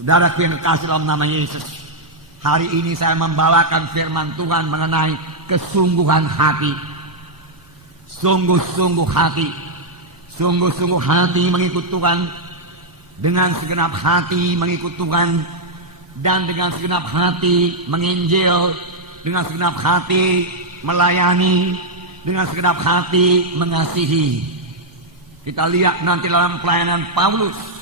Saudaraku yang kekasih dalam nama Yesus, hari ini saya membawakan firman Tuhan mengenai kesungguhan hati. Sungguh-sungguh hati. Sungguh-sungguh hati mengikut Tuhan. Dengan segenap hati mengikut Tuhan. Dan dengan segenap hati menginjil. Dengan segenap hati melayani. Dengan segenap hati mengasihi. Kita lihat nanti dalam pelayanan Paulus.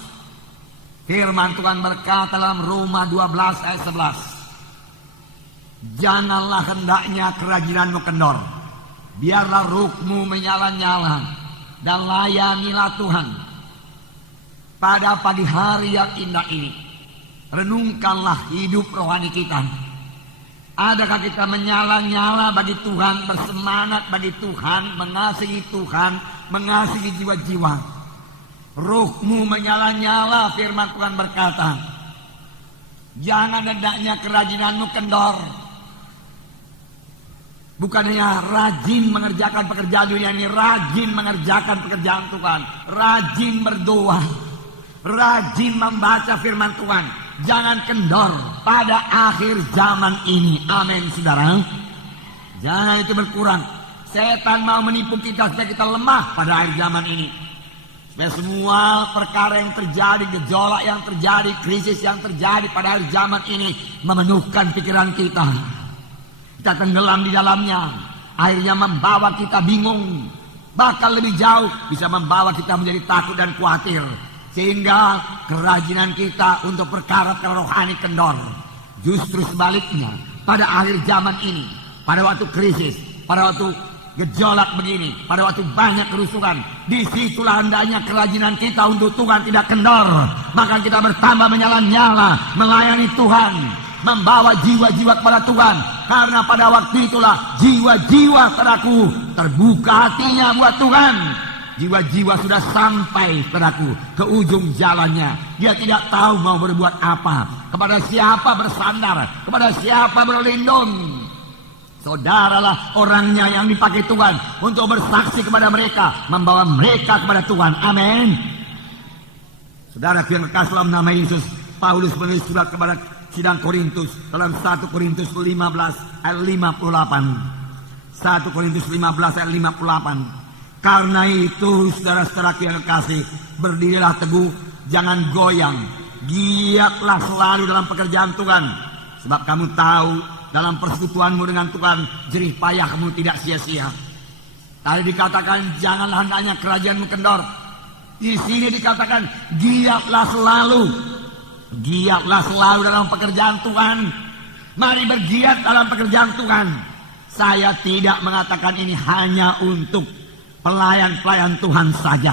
Firman Tuhan berkata dalam Roma 12 ayat 11. Janganlah hendaknya kerajinanmu kendor. Biarlah ruhmu menyala-nyala. Dan layanilah Tuhan. Pada pagi hari yang indah ini. Renungkanlah hidup rohani kita. Adakah kita menyala-nyala bagi Tuhan. Bersemangat bagi Tuhan. Mengasihi Tuhan. Mengasihi jiwa-jiwa. Ruhmu menyala-nyala, firman Tuhan berkata. Jangan hendaknya kerajinanmu kendor. Bukan hanya rajin mengerjakan pekerjaan dunia ini, rajin mengerjakan pekerjaan Tuhan, rajin berdoa, rajin membaca firman Tuhan. Jangan kendor pada akhir zaman ini. Amin, saudara. Jangan itu berkurang. Setan mau menipu kita supaya kita lemah pada akhir zaman ini. Supaya semua perkara yang terjadi, gejolak yang terjadi, krisis yang terjadi pada akhir zaman ini memenuhkan pikiran kita. Kita tenggelam di dalamnya. Akhirnya membawa kita bingung. Bahkan lebih jauh bisa membawa kita menjadi takut dan khawatir. Sehingga kerajinan kita untuk perkara rohani kendor. Justru sebaliknya, pada akhir zaman ini, pada waktu krisis, pada waktu gejolak begini, pada waktu banyak kerusuhan, disitulah hendaknya kerajinan kita untuk Tuhan tidak kendor. Maka kita bertambah menyala-nyala, melayani Tuhan, membawa jiwa-jiwa kepada Tuhan. Karena pada waktu itulah jiwa-jiwa padaku terbuka hatinya buat Tuhan. Jiwa-jiwa sudah sampai padaku ke ujung jalannya. Dia tidak tahu mau berbuat apa, kepada siapa bersandar, kepada siapa berlindung. Saudaralah orangnya yang dipakai Tuhan untuk bersaksi kepada mereka, membawa mereka kepada Tuhan. Amin. Saudara yang kekasih dalam nama Yesus, Paulus menulis surat kepada sidang Korintus dalam 1 Korintus 15 ayat 58. 1 Korintus 15 ayat 58. Karena itu saudara-saudara yang kekasih, berdirilah teguh, jangan goyang, giatlah selalu dalam pekerjaan Tuhan. Sebab kamu tahu dalam persekutuanmu dengan Tuhan, jerih payahmu tidak sia-sia. Tadi dikatakan janganlah hendaknya kerajaanmu kendor. Di sini dikatakan giatlah selalu. Giatlah selalu dalam pekerjaan Tuhan. Mari bergiat dalam pekerjaan Tuhan. Saya tidak mengatakan ini hanya untuk pelayan-pelayan Tuhan saja.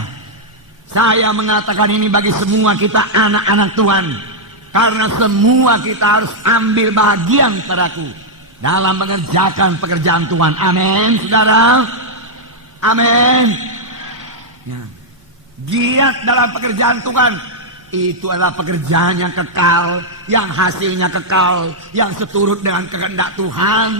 Saya mengatakan ini bagi semua kita anak-anak Tuhan. Karena semua kita harus ambil bagian padaku dalam mengerjakan pekerjaan Tuhan. Amin, saudara. Amin. Ya. Giat dalam pekerjaan Tuhan. Itu adalah pekerjaan yang kekal, yang hasilnya kekal, yang seturut dengan kehendak Tuhan.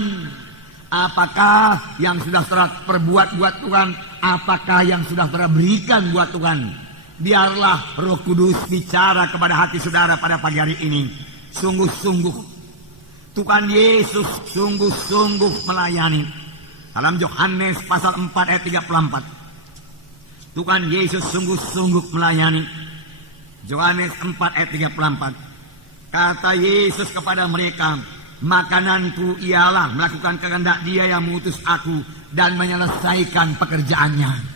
Apakah yang sudah saudara perbuat buat Tuhan? Apakah yang sudah saudara berikan buat Tuhan? Biarlah Roh Kudus bicara kepada hati saudara pada pagi hari ini. Sungguh-sungguh Tuhan Yesus sungguh-sungguh melayani. Dalam Yohanes pasal 4 ayat 34. Tuhan Yesus sungguh-sungguh melayani. Yohanes 4 ayat 34. Kata Yesus kepada mereka, makananku ialah melakukan kehendak Dia yang mengutus aku dan menyelesaikan pekerjaannya.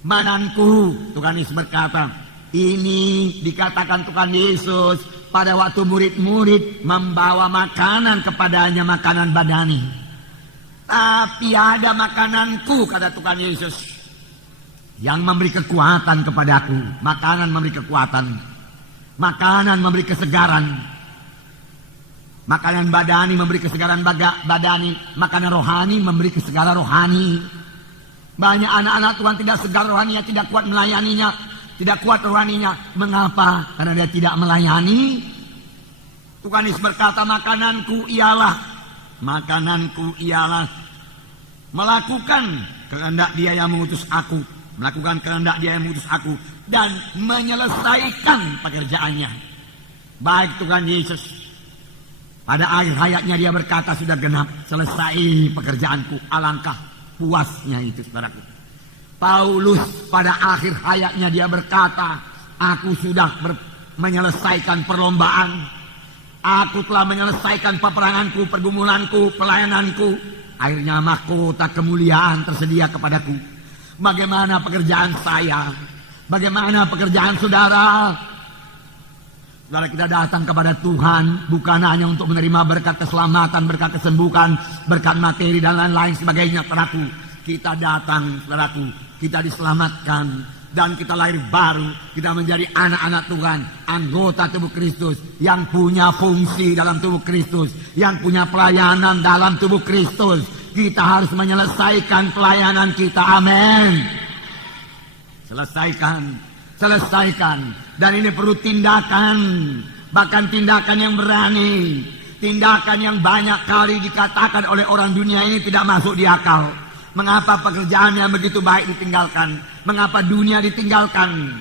Makananku, Tuhan Yesus berkata, ini dikatakan Tuhan Yesus pada waktu murid-murid membawa makanan kepadanya, makanan badani. Tapi ada makananku, kata Tuhan Yesus, yang memberi kekuatan kepadaku. Makanan memberi kekuatan, makanan memberi kesegaran. Makanan badani memberi kesegaran badani, makanan rohani memberi kesegaran rohani. Banyak anak-anak Tuhan tidak segar rohaninya, tidak kuat melayaninya, tidak kuat rohaninya. Mengapa? Karena dia tidak melayani. Tuhan Yesus berkata, makananku ialah melakukan kehendak Dia yang mengutus aku, melakukan kehendak Dia yang mengutus aku dan menyelesaikan pekerjaannya. Baik Tuhan Yesus, pada akhir hayatnya dia berkata, sudah genap, selesai pekerjaanku. Alangkah puasnya itu, saudaraku. Paulus pada akhir hayatnya dia berkata, aku sudah menyelesaikan perlombaan. Aku telah menyelesaikan peperanganku, pergumulanku, pelayananku. Akhirnya mahkota kemuliaan tersedia kepadaku. Bagaimana pekerjaan saya? Bagaimana pekerjaan saudara? Saudara, kita datang kepada Tuhan bukan hanya untuk menerima berkat keselamatan, berkat kesembuhan, berkat materi dan lain-lain sebagainya, saudaraku. Kita datang, saudaraku, kita diselamatkan dan kita lahir baru. Kita menjadi anak-anak Tuhan, anggota tubuh Kristus yang punya fungsi dalam tubuh Kristus, yang punya pelayanan dalam tubuh Kristus. Kita harus menyelesaikan pelayanan kita. Amin. Selesaikan. Dan ini perlu tindakan, bahkan tindakan yang berani, tindakan yang banyak kali dikatakan oleh orang dunia ini tidak masuk di akal. Mengapa pekerjaan yang begitu baik ditinggalkan? Mengapa dunia ditinggalkan?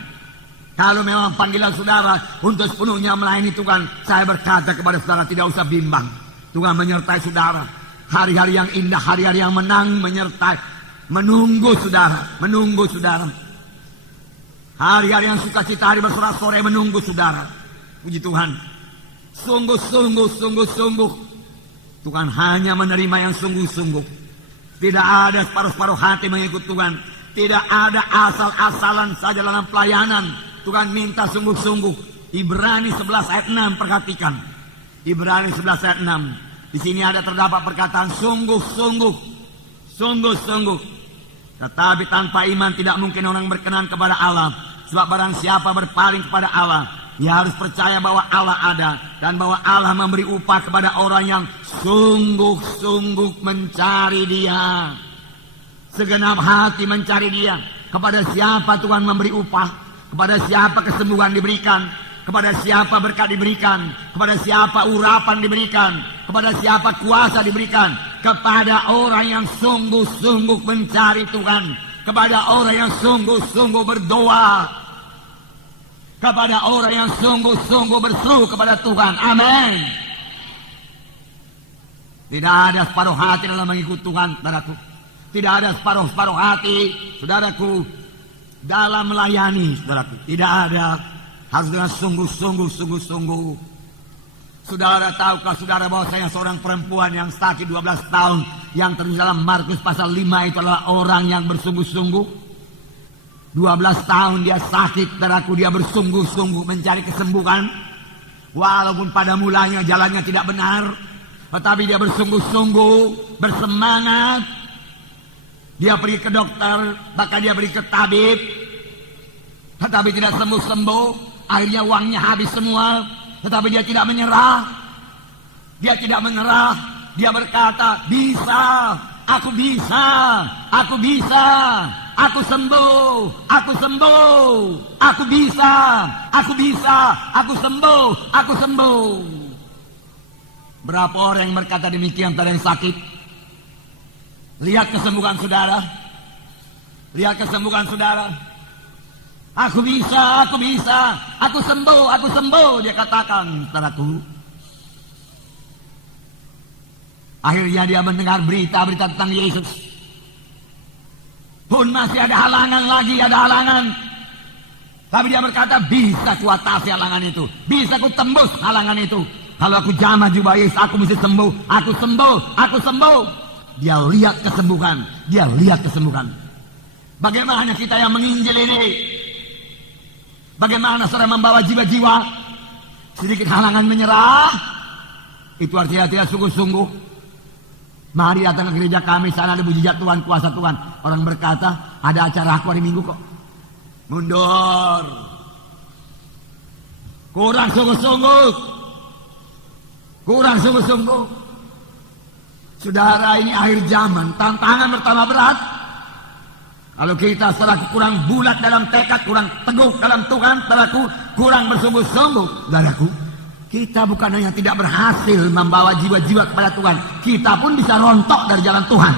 Kalau memang panggilan saudara untuk sepenuhnya melayani Tuhan, saya berkata kepada saudara, tidak usah bimbang. Tuhan menyertai saudara. Hari-hari yang indah, hari-hari yang menang menyertai, menunggu saudara. Hari-hari yang sukacita, hari bersorak-sorai menunggu saudara. Puji Tuhan. Sungguh. Tuhan hanya menerima yang sungguh-sungguh. Tidak ada separuh-separuh hati mengikut Tuhan. Tidak ada asal-asalan saja dalam pelayanan. Tuhan minta sungguh-sungguh. Ibrani 11 ayat 6, perhatikan. Ibrani 11 ayat 6. Di sini ada terdapat perkataan sungguh-sungguh. Tetapi tanpa iman tidak mungkin orang berkenan kepada Allah. Sebab barang siapa berpaling kepada Allah, ia harus percaya bahwa Allah ada dan bahwa Allah memberi upah kepada orang yang sungguh-sungguh mencari Dia. Segenap hati mencari Dia. Kepada siapa Tuhan memberi upah? Kepada siapa kesembuhan diberikan? Kepada siapa berkat diberikan? Kepada siapa urapan diberikan? Kepada siapa kuasa diberikan? Kepada orang yang sungguh-sungguh mencari Tuhan. Kepada orang yang sungguh-sungguh berdoa. Kepada orang yang sungguh-sungguh berseru kepada Tuhan. Amin. Tidak ada separuh hati dalam mengikut Tuhan, saudaraku. Tidak ada separuh hati, saudaraku, dalam melayani, saudaraku. Tidak ada. Harus dengan sungguh-sungguh. Saudara tahukah saudara bahwa saya seorang perempuan yang sakit 12 tahun yang tertulis dalam Markus pasal 5 itu adalah orang yang bersungguh-sungguh. 12 tahun dia sakit, saudaraku, dia bersungguh-sungguh mencari kesembuhan. Walaupun pada mulanya jalannya tidak benar, tetapi dia bersungguh-sungguh, bersemangat. Dia pergi ke dokter, bahkan dia pergi ke tabib, tetapi tidak sembuh-sembuh. Akhirnya uangnya habis semua, tetapi dia tidak menyerah. Dia berkata, bisa, aku bisa, aku sembuh, aku bisa, aku sembuh. Berapa orang yang berkata demikian pada yang sakit? Lihat kesembuhan saudara. Aku bisa, aku sembuh, dia katakan, saudaraku. Akhirnya dia mendengar berita-berita tentang Yesus. Pun masih ada halangan. Tapi dia berkata, bisa ku atasi halangan itu. Bisa ku tembus halangan itu. Kalau aku jamah jubah Yesus, aku mesti sembuh. Aku sembuh. Dia lihat kesembuhan. Bagaimana kita yang menginjil ini? Bagaimana saudara membawa jiwa-jiwa? Sedikit halangan menyerah, itu artinya tidak sungguh-sungguh. Mari datang ke gereja kami, sana ada mujizat Tuhan, kuasa Tuhan. Orang berkata, ada acara aku hari Minggu kok. Mundur. Kurang sungguh-sungguh. Saudara, ini akhir zaman, tantangan bertambah berat. Kalau kita saudara kurang bulat dalam tekad, kurang teguh dalam Tuhan, saudaraku, kurang bersungguh-sungguh, saudaraku, kita bukan hanya tidak berhasil membawa jiwa-jiwa kepada Tuhan, kita pun bisa rontok dari jalan Tuhan.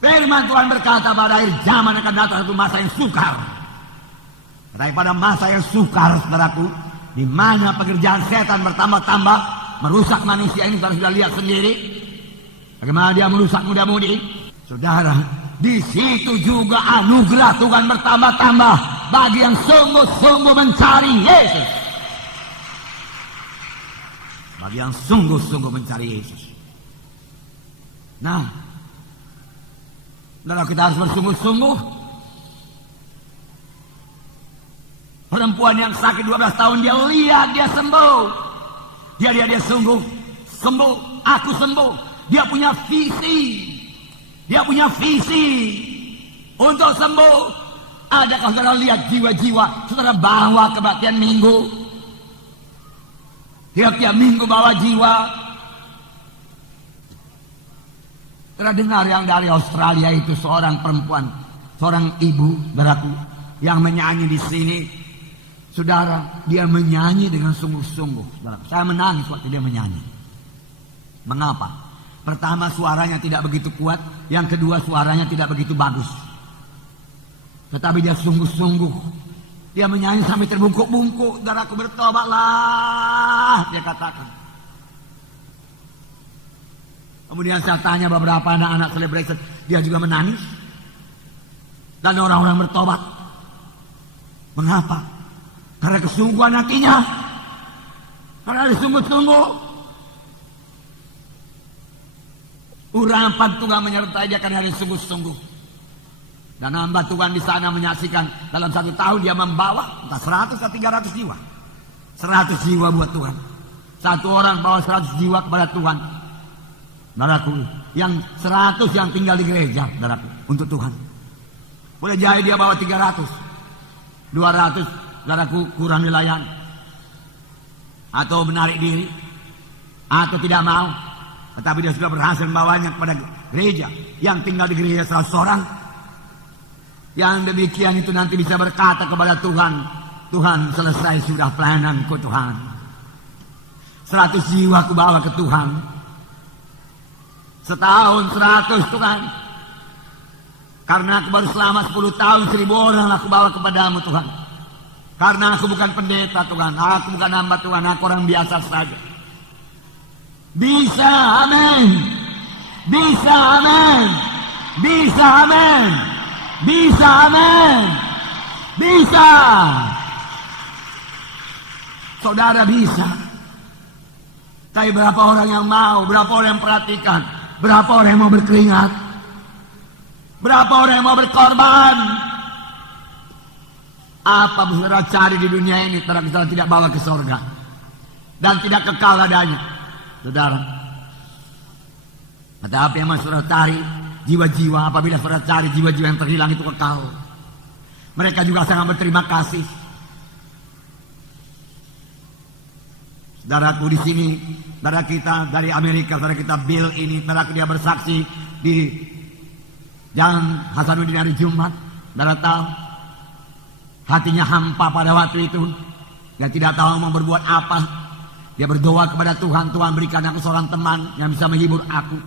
Firman Tuhan berkata pada akhir zaman akan datang satu masa yang sukar. Daripada masa yang sukar, saudaraku, di mana pekerjaan setan bertambah-tambah merusak manusia ini. Saudara sudah lihat sendiri bagaimana dia merusak muda-mudi. Saudara, di situ juga anugerah Tuhan bertambah-tambah bagi yang sungguh-sungguh mencari Yesus. Bagi yang sungguh-sungguh mencari Yesus. Nah, saudara, kita harus bersungguh-sungguh. Perempuan yang sakit 12 tahun, dia lihat dia sembuh. Dia sungguh sembuh. Aku sembuh. Dia punya visi. Dia punya visi untuk sembuh. Adakah saudara lihat jiwa-jiwa saudara bawa kebaktian minggu? Tiap-tiap minggu bawa jiwa. Saudara dengar yang dari Australia itu seorang perempuan, seorang ibu, saudaraku, yang menyanyi di sini. Saudara, dia menyanyi dengan sungguh-sungguh. Saudara, saya menangis waktu dia menyanyi. Mengapa? Pertama, suaranya tidak begitu kuat. Yang kedua, suaranya tidak begitu bagus. Tetapi dia sungguh-sungguh. Dia menyanyi sampai terbungkuk-bungkuk. Saudaraku, bertobatlah, dia katakan. Kemudian saya tanya beberapa anak-anak celebration, dia juga menangis. Dan orang-orang bertobat. Mengapa? Karena kesungguhan hatinya. Karena dia sungguh-sungguh. Urapan Tuhan menyertai dia karena dia sungguh-sungguh. Dan hamba Tuhan di sana menyaksikan dalam 1 tahun dia membawa entah 100 atau 300 jiwa. 100 jiwa buat Tuhan. Satu orang bawa 100 jiwa kepada Tuhan. Saudaraku, yang 100 yang tinggal di gereja, saudaraku, untuk Tuhan. Boleh jadi dia bawa 300. 200, saudaraku, kurang dilayani. Atau menarik diri. Atau tidak mau. Tetapi dia sudah berhasil membawanya kepada gereja. Yang tinggal di gereja 100 orang. Yang demikian itu nanti bisa berkata kepada Tuhan, Tuhan, selesai sudah pelayananku Tuhan. 100 jiwa aku bawa ke Tuhan. Setahun 100 Tuhan. Karena aku baru selama 10 tahun 1000 orang aku bawa kepadamu Tuhan. Karena aku bukan pendeta Tuhan. Aku bukan hamba Tuhan. Aku orang biasa saja. Bisa, amin. Bisa, amin. Bisa, amin. Bisa, amin. Bisa. Saudara bisa. Tapi berapa orang yang mau? Berapa orang yang perhatikan? Berapa orang yang mau berkeringat? Berapa orang yang mau berkorban? Apa saudara cari di dunia ini saudara tidak bawa ke surga dan tidak kekal adanya, saudara. Tetapi yang saudara cari jiwa-jiwa, apabila saudara cari jiwa-jiwa yang terhilang itu kekal. Mereka juga sangat berterima kasih. Saudaraku di sini, saudara kita dari Amerika, saudara kita Bill ini, saudaraku dia bersaksi di Jalan Hasanuddin hari Jumat. Saudara tahu, hatinya hampa pada waktu itu. Dia tidak tahu mau berbuat apa. Dia berdoa kepada Tuhan, Tuhan berikan aku seorang teman yang bisa menghibur aku.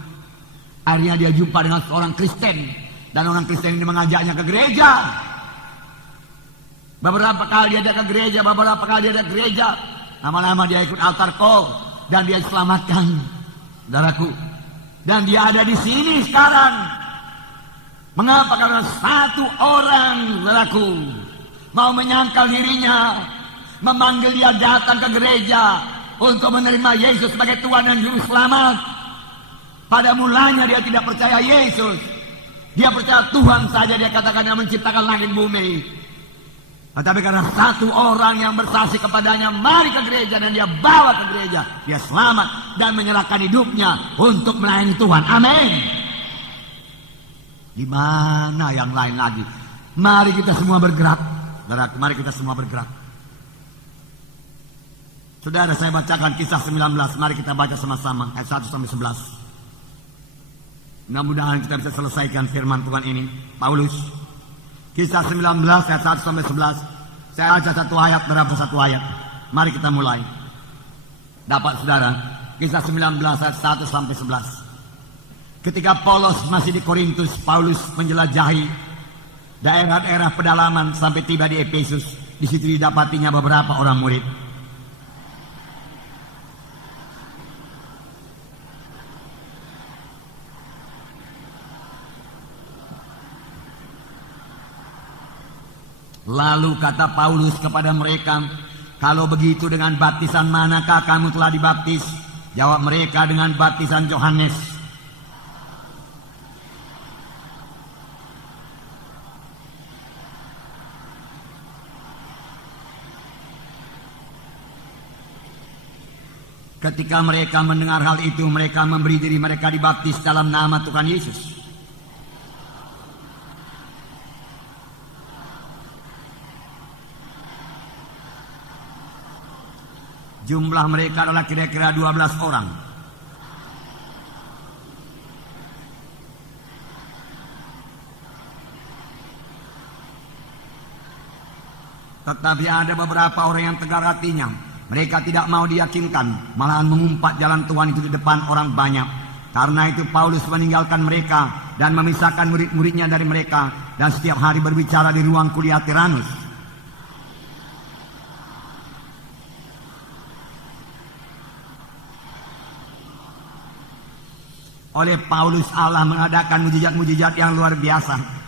Akhirnya dia jumpa dengan seorang Kristen. Dan orang Kristen ini mengajaknya ke gereja. Beberapa kali dia datang ke gereja, beberapa kali dia datang ke gereja. Lama-lama dia ikut altar call. Dan dia diselamatkan, saudaraku. Dan dia ada di sini sekarang. Mengapa? Karena satu orang, saudaraku, mau menyangkal dirinya, memanggil dia datang ke gereja untuk menerima Yesus sebagai Tuhan dan Juru Selamat. Pada mulanya dia tidak percaya Yesus. Dia percaya Tuhan saja, dia katakan yang menciptakan langit bumi. Tetapi karena satu orang yang bersaksi kepadanya, mari ke gereja, dan dia bawa ke gereja, dia selamat dan menyerahkan hidupnya untuk melayani Tuhan. Amin. Di mana yang lain lagi? Mari kita semua bergerak. Saudara, mari kita semua bergerak. Saudara, saya bacakan Kisah 19. Mari kita baca sama-sama ayat 1 sampai 11. Mudah-mudahan kita bisa selesaikan firman Tuhan ini. Paulus, Kisah 19 ayat 1 sampai 11. Saya baca satu ayat, berapa satu ayat. Mari kita mulai. Dapat saudara, Kisah 19 ayat 1 sampai 11. Ketika Paulus masih di Korintus, Paulus menjelajahi daerah-daerah pedalaman sampai tiba di Efesus. Di situ didapatinya beberapa orang murid. Lalu kata Paulus kepada mereka, "Kalau begitu dengan baptisan manakah kamu telah dibaptis?" Jawab mereka, "Dengan baptisan Yohanes." Ketika mereka mendengar hal itu, mereka memberi diri mereka dibaptis dalam nama Tuhan Yesus. Jumlah mereka adalah kira-kira 12 orang. Tetapi ada beberapa orang yang tegar hatinya. Mereka tidak mau diyakinkan, malahan mengumpat jalan Tuhan itu di depan orang banyak. Karena itu Paulus meninggalkan mereka dan memisahkan murid-muridnya dari mereka, dan setiap hari berbicara di ruang kuliah Tiranus. Oleh Paulus Allah mengadakan mujizat-mujizat yang luar biasa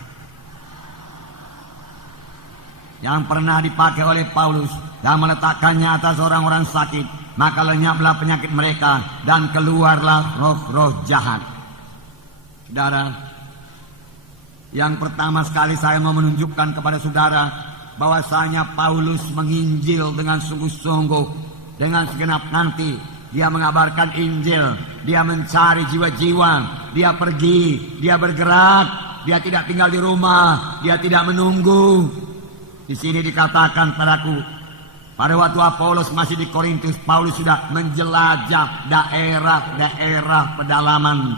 yang pernah dipakai oleh Paulus, dan meletakkannya atas orang-orang sakit, maka lenyaplah penyakit mereka dan keluarlah roh-roh jahat. Saudara, yang pertama sekali saya mau menunjukkan kepada saudara bahwasanya Paulus menginjil dengan sungguh-sungguh, dengan segenap nanti. Dia mengabarkan Injil, dia mencari jiwa-jiwa, dia pergi, dia bergerak, dia tidak tinggal di rumah, dia tidak menunggu. Di sini dikatakan padaku, pada waktu Apolos masih di Korintus, Paulus sudah menjelajah daerah-daerah pedalaman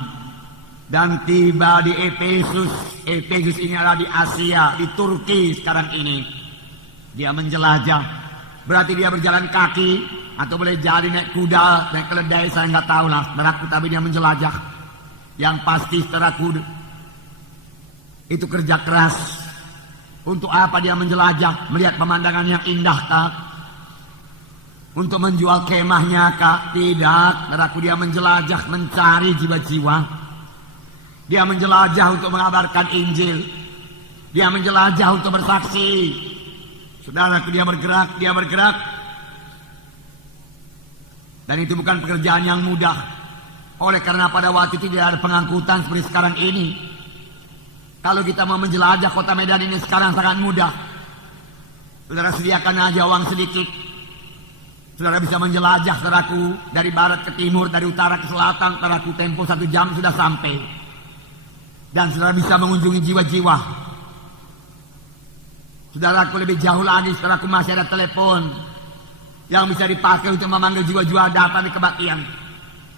dan tiba di Efesus. Efesus ini adalah di Asia, di Turki sekarang ini. Dia menjelajah, berarti dia berjalan kaki atau boleh jadi naik kuda, naik keledai, saya nggak tahu lah, saudaraku, tapi dia menjelajah. Yang pasti, saudaraku, itu kerja keras. Untuk apa dia menjelajah? Melihat pemandangan yang indah kah? Untuk menjual kemahnya kah? Tidak. Saudaraku, dia menjelajah mencari jiwa-jiwa. Dia menjelajah untuk mengabarkan Injil. Dia menjelajah untuk bersaksi. Saudaraku, dia bergerak. Dan itu bukan pekerjaan yang mudah. Oleh karena pada waktu itu tidak ada pengangkutan seperti sekarang ini. Kalau kita mau menjelajah kota Medan ini sekarang sangat mudah. Saudara sediakan aja uang sedikit. Saudara bisa menjelajah, saudaraku, dari barat ke timur, dari utara ke selatan. Saudaraku, tempo 1 jam sudah sampai. Dan saudara bisa mengunjungi jiwa-jiwa. Saudaraku, lebih jauh lagi, saudaraku, masih ada telepon yang bisa dipakai untuk memanggil jiwa-jiwa datang di kebaktian.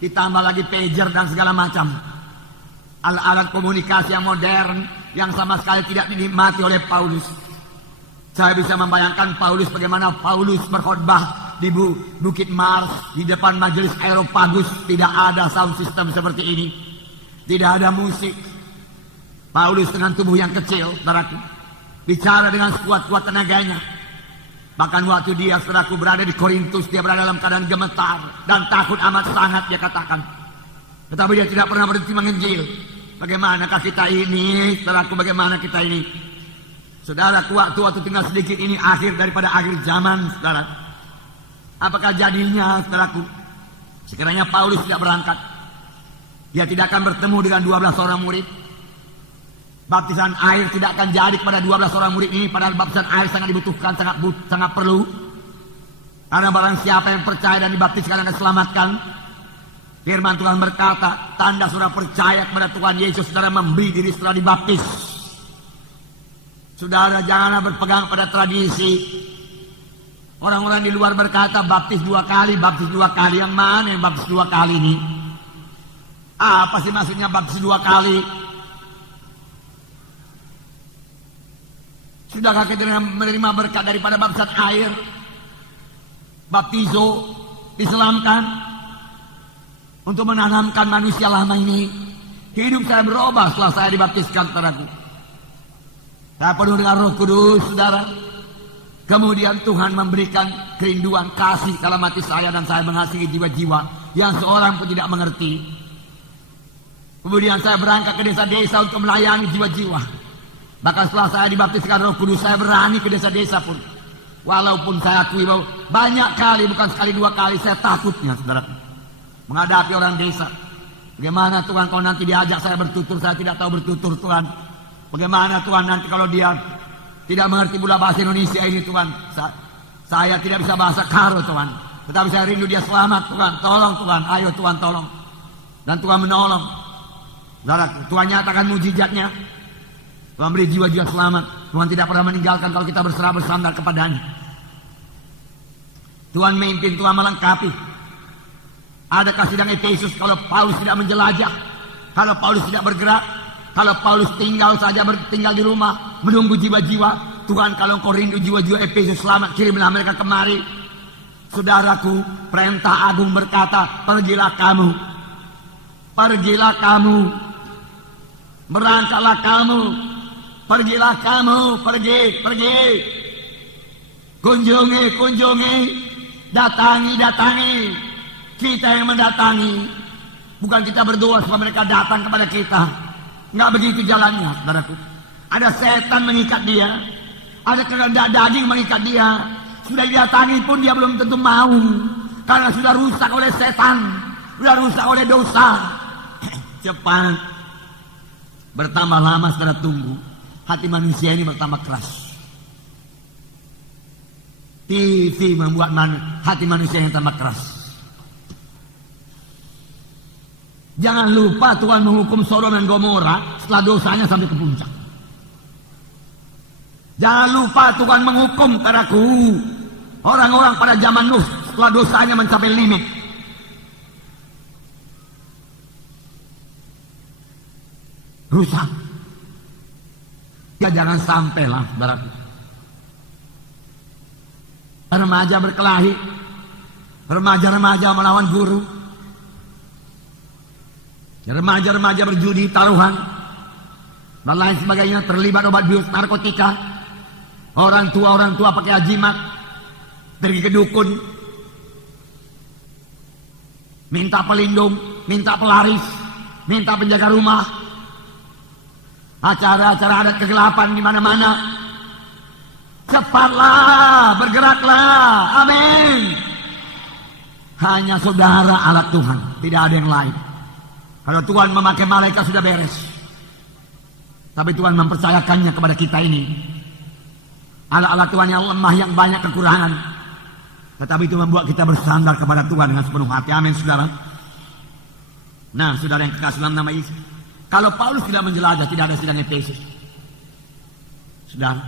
Ditambah lagi pager dan segala macam alat-alat komunikasi yang modern yang sama sekali tidak dinikmati oleh Paulus. Saya bisa membayangkan Paulus, bagaimana Paulus berkhotbah di Bukit Mars, di depan majelis Areopagus. Tidak ada sound system seperti ini, tidak ada musik. Paulus dengan tubuh yang kecil, saudaraku, bicara dengan sekuat-kuat tenaganya. Bahkan waktu dia, saudaraku, berada di Korintus, dia berada dalam keadaan gemetar dan takut amat sangat, dia katakan. Tetapi dia tidak pernah berhenti menginjil. Bagaimanakah kita ini, saudaraku, bagaimana kita ini? Saudaraku, waktu tinggal sedikit ini akhir daripada akhir zaman, saudara. Apakah jadinya, saudaraku? Sekiranya Paulus tidak berangkat, dia tidak akan bertemu dengan 12 orang murid. Baptisan air tidak akan jadi kepada 12 orang murid ini, padahal baptisan air sangat dibutuhkan, sangat perlu. Karena barang siapa yang percaya dan dibaptiskan akan diselamatkan. Firman Tuhan berkata, tanda saudara percaya kepada Tuhan Yesus, saudara memberi diri setelah dibaptis. Saudara janganlah berpegang pada tradisi. Orang-orang di luar berkata baptis 2 kali, baptis 2 kali. Yang mana yang baptis 2 kali ini? Apa sih maksudnya baptis 2 kali? Sudahkah kita menerima berkat daripada baptisan air? Baptizo, diselamkan untuk menanamkan manusia lama ini. Hidup saya berubah setelah saya dibaptiskan, saudaraku. Saya penuh dengan Roh Kudus, saudara. Kemudian Tuhan memberikan kerinduan kasih dalam hati saya, dan saya mengasihi jiwa-jiwa yang seorang pun tidak mengerti. Kemudian saya berangkat ke desa-desa untuk melayani jiwa-jiwa. Bahkan setelah saya dibaptiskan Roh Kudus, saya berani ke desa-desa pun. Walaupun saya akui bahwa banyak kali, bukan sekali dua kali, saya takutnya, saudara, menghadapi orang desa. Bagaimana Tuhan kalau nanti diajak saya bertutur, saya tidak tahu bertutur Tuhan. Bagaimana Tuhan nanti kalau dia tidak mengerti pula bahasa Indonesia ini Tuhan. Saya tidak bisa bahasa Karo Tuhan. Tetapi saya rindu dia selamat Tuhan. Tolong Tuhan, ayo Tuhan tolong. Dan Tuhan menolong. Tuhan nyatakan mujizatnya. Tuhan beri jiwa-jiwa selamat. Tuhan tidak pernah meninggalkan kalau kita berserah bersandar kepadanya. Tuhan memimpin, Tuhan melengkapi. Adakah sidang Efesus kalau Paulus tidak menjelajah? Kalau Paulus tidak bergerak? Kalau Paulus tinggal di rumah menunggu jiwa-jiwa? Tuhan, kalau engkau rindu jiwa-jiwa Efesus selamat, kirimlah mereka kemari. Saudaraku, perintah agung berkata, pergilah kamu. Pergilah kamu. Berangkatlah kamu. Pergilah kamu. Pergi. Kunjungi. Datangi. Kita yang mendatangi. Bukan kita berdoa supaya mereka datang kepada kita. Nggak begitu jalannya, saudaraku. Ada setan mengikat dia. Ada kehendak daging mengikat dia. Sudah didatangi pun dia belum tentu mau. Karena sudah rusak oleh setan. Sudah rusak oleh dosa. Cepat. Bertambah lama saudara tunggu. Hati manusia ini bertambah keras. TV membuat hati manusia yang tambah keras. Jangan lupa Tuhan menghukum Sodom dan Gomora setelah dosanya sampai ke puncak. Jangan lupa Tuhan menghukum saudaraku orang-orang pada zaman Nuh setelah dosanya mencapai limit. Rusak. Ya jangan sampailah saudaraku. Remaja berkelahi, remaja-remaja melawan guru, remaja-remaja berjudi, taruhan, dan lain sebagainya, terlibat obat bius, narkotika. Orang tua pakai ajimat, pergi ke dukun, minta pelindung, minta pelaris, minta penjaga rumah, acara-acara adat kegelapan di mana-mana. Cepatlah, bergeraklah, amin. Hanya saudara alat Tuhan, tidak ada yang lain. Kalau Tuhan memakai malaikat sudah beres. Tapi Tuhan mempercayakannya kepada kita ini. Alat-alat Tuhan yang lemah, yang banyak kekurangan. Tetapi itu membuat kita bersandar kepada Tuhan dengan sepenuh hati. Amin, saudara. Nah, saudara yang kekasih dalam nama Yesus. Kalau Paulus tidak menjelajah, tidak ada sidang Efesus. Saudara.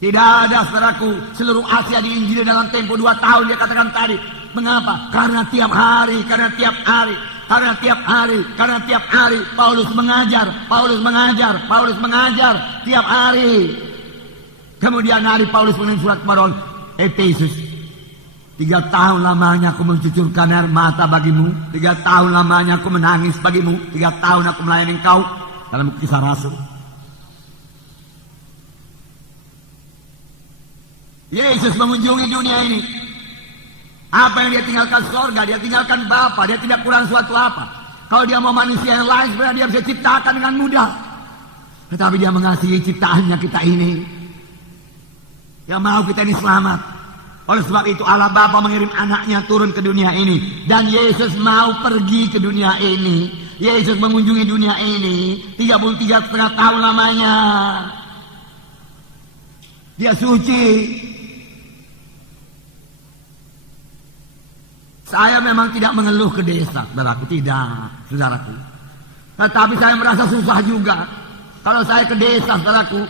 Tidak ada, saudaraku, seluruh Asia diinjili dalam tempo 2 tahun, dia katakan tadi. Mengapa? Karena tiap hari Paulus mengajar tiap hari. Kemudian hari Paulus menulis surat kepada Efesus. 3 tahun lamanya aku mencucurkan air mata bagimu, 3 tahun lamanya aku menangis bagimu, 3 tahun aku melayani engkau. Dalam Kisah Rasul. Yesus mengunjungi dunia ini. Apa yang dia tinggalkan surga, dia tinggalkan Bapa, dia tidak kurang suatu apa. Kalau dia mau manusia yang lain, sebenarnya dia bisa ciptakan dengan mudah. Tetapi dia mengasihi ciptaannya kita ini, yang mau kita ini selamat. Oleh sebab itu Allah Bapa mengirim anaknya turun ke dunia ini. Dan Yesus mau pergi ke dunia ini. Yesus mengunjungi dunia ini 33,5 tahun lamanya. Dia suci. Saya memang tidak mengeluh ke desa, saudaraku, tidak, saudaraku. Tetapi saya merasa susah juga. Kalau saya ke desa, saudaraku,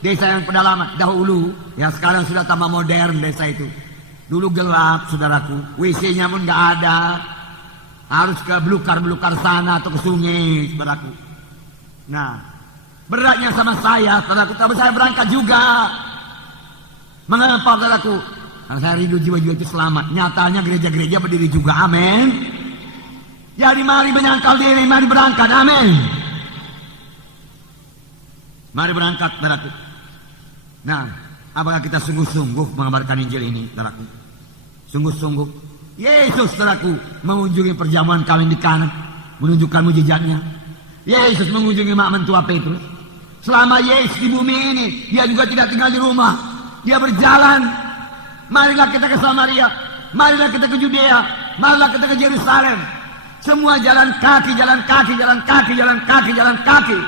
desa yang pedalaman dahulu, ya sekarang sudah tambah modern desa itu. Dulu gelap, saudaraku, WC-nya pun nggak ada. Harus ke belukar-belukar sana atau ke sungai, saudaraku. Nah, beratnya sama saya, saudaraku, tapi saya berangkat juga. Mengapa, saudaraku? Karena saya rindu jiwa-jiwa itu selamat. Nyatanya gereja-gereja berdiri juga, amin. Jadi mari menyangkal diri, mari berangkat, amin. Mari berangkat, saudaraku. Nah, apakah kita sungguh-sungguh mengabarkan Injil ini, saudaraku? Sungguh-sungguh. Yesus, saudaraku, mengunjungi perjamuan kawin di Kana, menunjukkan mujizatnya. Yesus mengunjungi mak mentua Petrus. Selama Yesus di bumi ini, dia juga tidak tinggal di rumah. Dia berjalan. Marilah kita ke Samaria, marilah kita ke Yudea, marilah kita ke Yerusalem. Semua jalan kaki, jalan kaki, jalan kaki, jalan kaki, jalan kaki.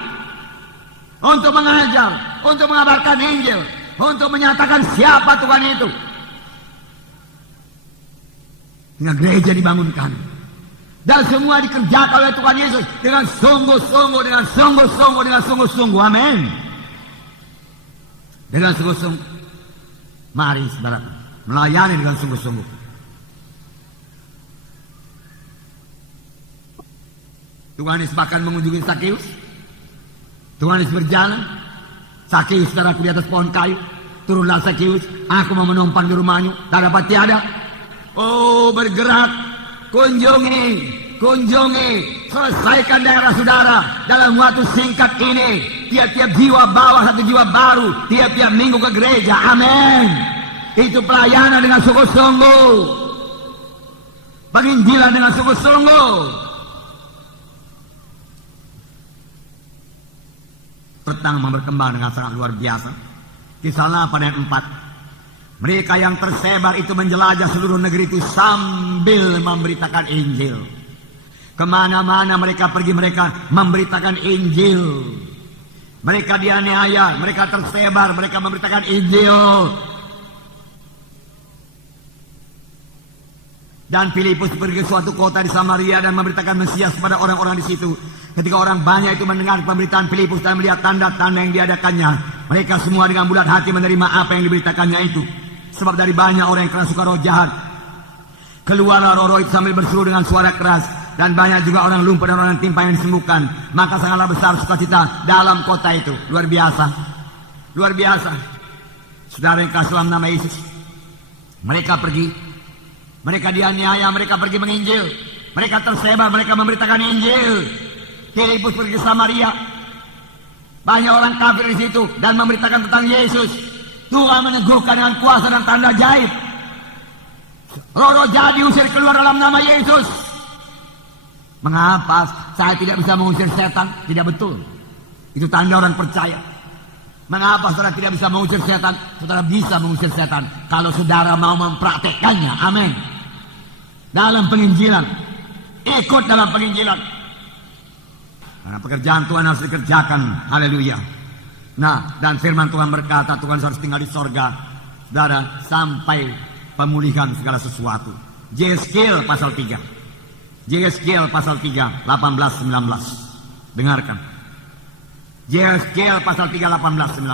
Untuk mengajar, untuk mengabarkan Injil, untuk menyatakan siapa Tuhan itu. Dengan gereja dibangunkan. Dan semua dikerjakan oleh Tuhan Yesus dengan sungguh-sungguh, dengan sungguh-sungguh, dengan sungguh-sungguh. Amin. Dengan sungguh-sungguh. Mari saudara, melayani dengan sungguh-sungguh. Tuhan Yesus bahkan mengunjungi Sakeus. Tuhan Yesus berjalan. Sakeus, saudaraku, di atas pohon kayu. Turunlah Sakeus, aku mau menumpang di rumahmu. Tak dapat tiada. Oh, bergerak, kunjungi, selesaikan daerah saudara dalam waktu singkat ini. Tiap-tiap jiwa bawa satu jiwa baru, tiap-tiap minggu ke gereja. Amin. Itu pelayanan dengan sungguh-sungguh, penginjilan dengan sungguh-sungguh. Pertama berkembang dengan sangat luar biasa. Kisah 8 ayat 4. Mereka yang tersebar itu menjelajah seluruh negeri itu sambil memberitakan Injil. Kemana-mana mereka pergi, mereka memberitakan Injil. Mereka dianiaya, mereka tersebar, mereka memberitakan Injil. Dan Filipus pergi ke suatu kota di Samaria dan memberitakan Mesias kepada orang-orang di situ. Ketika orang banyak itu mendengar pemberitaan Filipus dan melihat tanda-tanda yang diadakannya, mereka semua dengan bulat hati menerima apa yang diberitakannya itu. Sebab dari banyak orang yang kerasukan roh jahat, keluarlah roh-roh itu sambil berseru dengan suara keras. Dan banyak juga orang lumpuh dan orang timpa yang disembuhkan. Maka sangatlah besar sukacita dalam kota itu. Luar biasa. Luar biasa. Saudara yang kasih dalam nama Yesus, mereka pergi, mereka dianiaya, mereka pergi menginjil, mereka tersebar, mereka memberitakan Injil. Filipus pergi ke Samaria, banyak orang kafir di situ dan memberitakan tentang Yesus. Tuhan meneguhkan dengan kuasa dan tanda ajaib. Roh-roh jahat diusir keluar dalam nama Yesus. Mengapa saya tidak bisa mengusir setan? Tidak betul. Itu tanda orang percaya. Mengapa saudara tidak bisa mengusir setan? Saudara bisa mengusir setan kalau saudara mau mempraktekannya. Amin. Dalam penginjilan, ikut dalam penginjilan. Karena pekerjaan Tuhan harus dikerjakan. Haleluya. Nah, dan firman Tuhan berkata, Tuhan harus tinggal di sorga, saudara, sampai pemulihan segala sesuatu. Yeskel pasal 3. Yeskel pasal 3, 18-19. Dengarkan. Yeskel pasal 3, 18-19.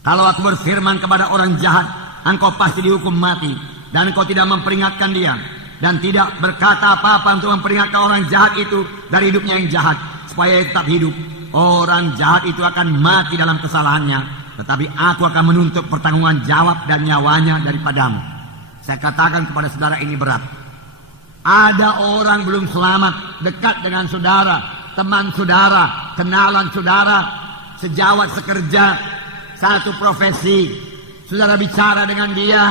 Kalau aku berfirman kepada orang jahat, engkau pasti dihukum mati, dan engkau tidak memperingatkan dia, dan tidak berkata apa-apa untuk memperingatkan orang jahat itu dari hidupnya yang jahat, supaya tetap hidup. Orang jahat itu akan mati dalam kesalahannya, tetapi aku akan menuntut pertanggungan jawab dan nyawanya daripadamu. Saya katakan kepada saudara, ini berat. Ada orang belum selamat, dekat dengan saudara, teman saudara, kenalan saudara, sejawat sekerja, satu profesi. Saudara bicara dengan dia,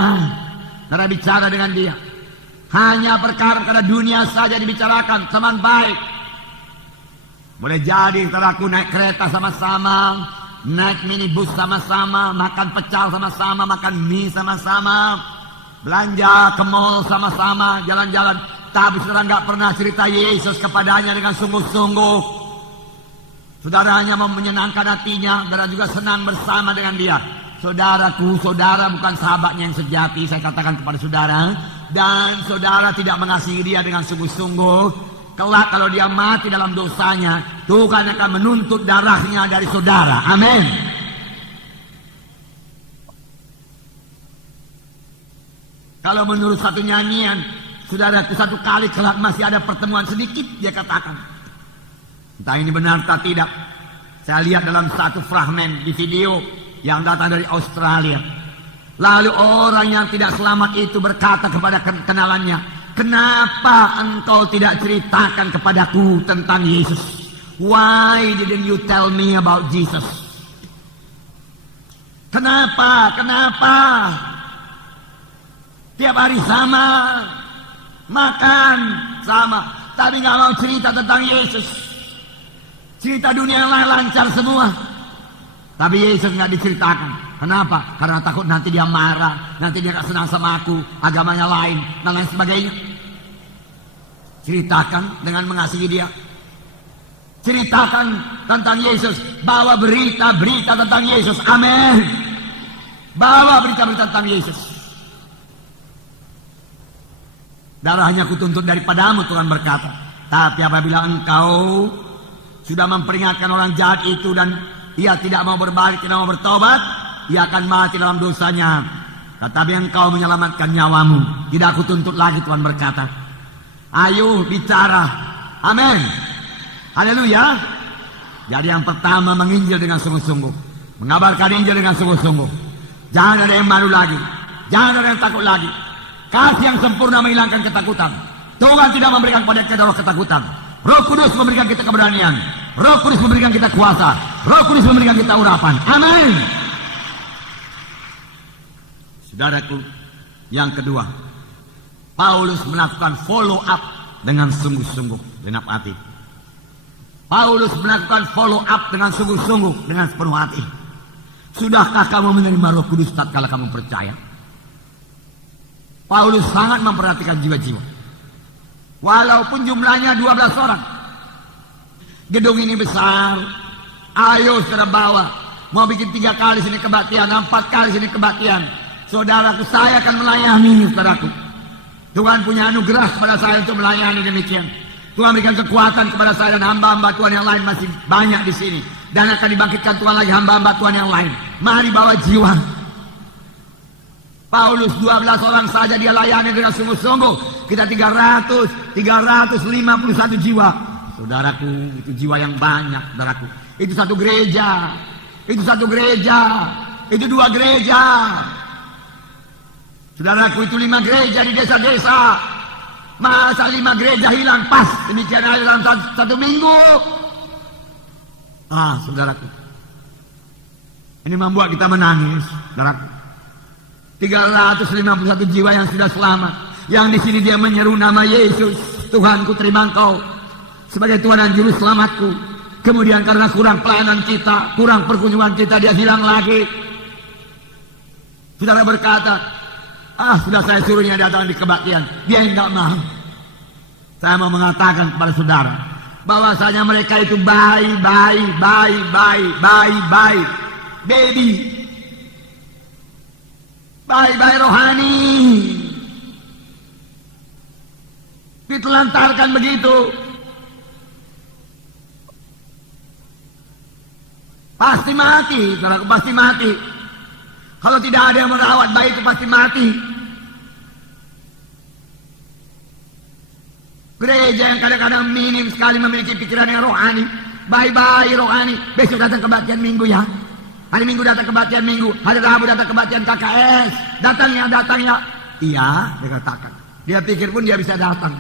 saudara bicara dengan dia. Hanya perkara dunia saja dibicarakan, teman baik. Boleh jadi saudaraku naik kereta sama-sama, naik minibus sama-sama, makan pecel sama-sama, makan mie sama-sama, belanja ke mall sama-sama, jalan-jalan. Tapi saudara nggak pernah cerita Yesus kepadanya dengan sungguh-sungguh. Saudara hanya mau menyenangkan hatinya, saudara juga senang bersama dengan dia. Saudaraku, saudara bukan sahabatnya yang sejati, saya katakan kepada saudara. Dan saudara tidak mengasihi dia dengan sungguh-sungguh. Kelak kalau dia mati dalam dosanya, Tuhan akan menuntut darahnya dari saudara. Amin. Kalau menurut satu nyanyian, saudara, satu kali kelak masih ada pertemuan sedikit, dia katakan. Entah ini benar atau tidak. Saya lihat dalam satu fragmen di video yang datang dari Australia. Lalu orang yang tidak selamat itu berkata kepada kenalannya, kenapa engkau tidak ceritakan kepadaku tentang Yesus? Why didn't you tell me about Jesus? Kenapa? Tiap hari sama, makan sama, tapi nggak mau cerita tentang Yesus. Cerita dunia yang lain lancar semua. Tapi Yesus nggak diceritakan. Kenapa? Karena takut nanti dia marah, nanti dia gak senang sama aku, agamanya lain, dan lain sebagainya. Ceritakan dengan mengasihi dia. Ceritakan tentang Yesus. Bawa berita-berita tentang Yesus. Amin. Bawa berita-berita tentang Yesus. Darahnya kutuntut daripadamu, Tuhan berkata. Tapi apabila engkau sudah memperingatkan orang jahat itu dan ia tidak mau berbalik, tidak mau bertobat, ia akan mati dalam dosanya. Tetapi engkau menyelamatkan nyawamu. Tidak aku tuntut lagi, Tuhan berkata. Ayo bicara. Amin. Haleluya. Jadi yang pertama, menginjil dengan sungguh-sungguh. Mengabarkan Injil dengan sungguh-sungguh. Jangan ada yang malu lagi. Jangan ada yang takut lagi. Kasih yang sempurna menghilangkan ketakutan. Tuhan tidak memberikan pada kita roh ketakutan. Roh Kudus memberikan kita keberanian. Roh Kudus memberikan kita kuasa. Roh Kudus memberikan kita urapan. Amin. Saudaraku, yang kedua, Paulus melakukan follow up dengan sungguh-sungguh, genap hati. Paulus melakukan follow up dengan sungguh-sungguh, dengan sepenuh hati. Sudahkah kamu menerima Roh Kudus tatkala kamu percaya? Paulus sangat memperhatikan jiwa-jiwa. Walaupun jumlahnya 12 orang. Gedung ini besar. Ayo saudara bawa. Mau bikin 3 kali sini kebaktian, 4 kali sini kebaktian. Saudaraku, saya akan melayani, saudaraku. Tuhan punya anugerah kepada saya untuk melayani demikian. Tuhan berikan kekuatan kepada saya dan hamba-hamba Tuhan yang lain masih banyak di sini. Dan akan dibangkitkan Tuhan lagi hamba-hamba Tuhan yang lain. Mari bawa jiwa. Paulus 12 orang saja dia layani dengan sungguh-sungguh. Kita 351 jiwa. Saudaraku, itu jiwa yang banyak, saudaraku. Itu satu gereja. Itu satu gereja. Itu 2 gereja. Saudaraku, itu 5 gereja di desa-desa. Masa 5 gereja hilang pas demikian aja dalam satu minggu. Saudaraku, ini membuat kita menangis, saudaraku. 351 jiwa yang sudah selamat. Yang di sini dia menyeru nama Yesus. Tuhanku, terima Engkau sebagai Tuhan dan Juru Selamatku. Kemudian karena kurang pelayanan kita, kurang perkunjungan kita, dia hilang lagi. Saudara berkata, sudah saya suruhnya datang di kebaktian. Dia enggak mau. Saya mau mengatakan kepada saudara, bahwasanya mereka itu bayi, baby. Bayi rohani. Ditelantarkan begitu. Pasti mati, saudaraku, pasti mati. Kalau tidak ada yang merawat bayi itu pasti mati. Gereja yang kadang-kadang minim sekali memiliki pikiran yang rohani. Bayi-bayi rohani. Besok datang kebaktian minggu ya. Hari Minggu datang kebaktian Minggu, hari Rabu datang kebaktian KKS. Datangnya. Iya, dia katakan. Dia pikir pun dia bisa datang.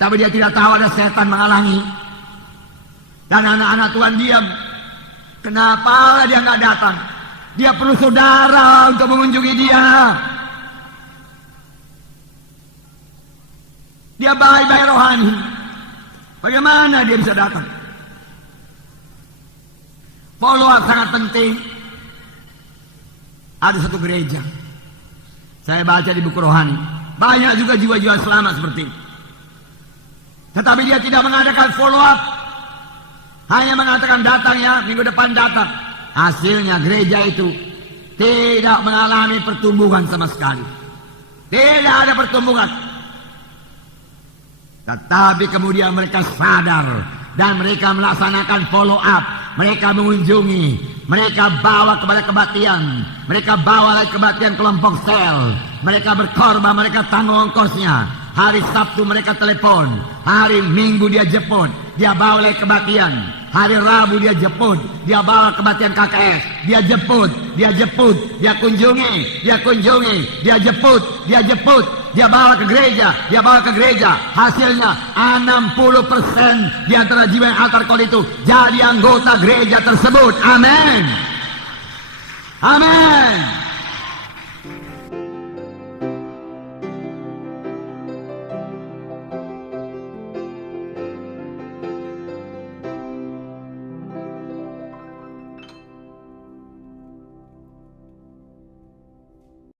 Tapi dia tidak tahu ada setan menghalangi. Dan anak-anak Tuhan diam. Kenapa dia nggak datang? Dia perlu saudara untuk mengunjungi dia. Dia bayi-bayi rohani. Bagaimana dia bisa datang? Follow up sangat penting. Ada satu gereja, saya baca di buku rohani, banyak juga jiwa-jiwa selamat seperti itu. Tetapi dia tidak mengadakan follow up. Hanya mengatakan datang ya, minggu depan datang. Hasilnya gereja itu tidak mengalami pertumbuhan sama sekali. Tidak ada pertumbuhan. Tetapi kemudian mereka sadar dan mereka melaksanakan follow up. Mereka mengunjungi, mereka bawa kepada kebaktian, mereka bawa lagi kebaktian kelompok sel, mereka berkorban, mereka tanggung ongkosnya. Hari Sabtu mereka telepon, hari Minggu dia jemput, dia bawa lagi kebaktian. Hari Rabu dia jemput, dia bawa kebaktian KKS, dia jemput, dia kunjungi, dia jemput, dia bawa ke gereja, hasilnya 60% di antara jiwa yang altar call itu jadi anggota gereja tersebut. Amin.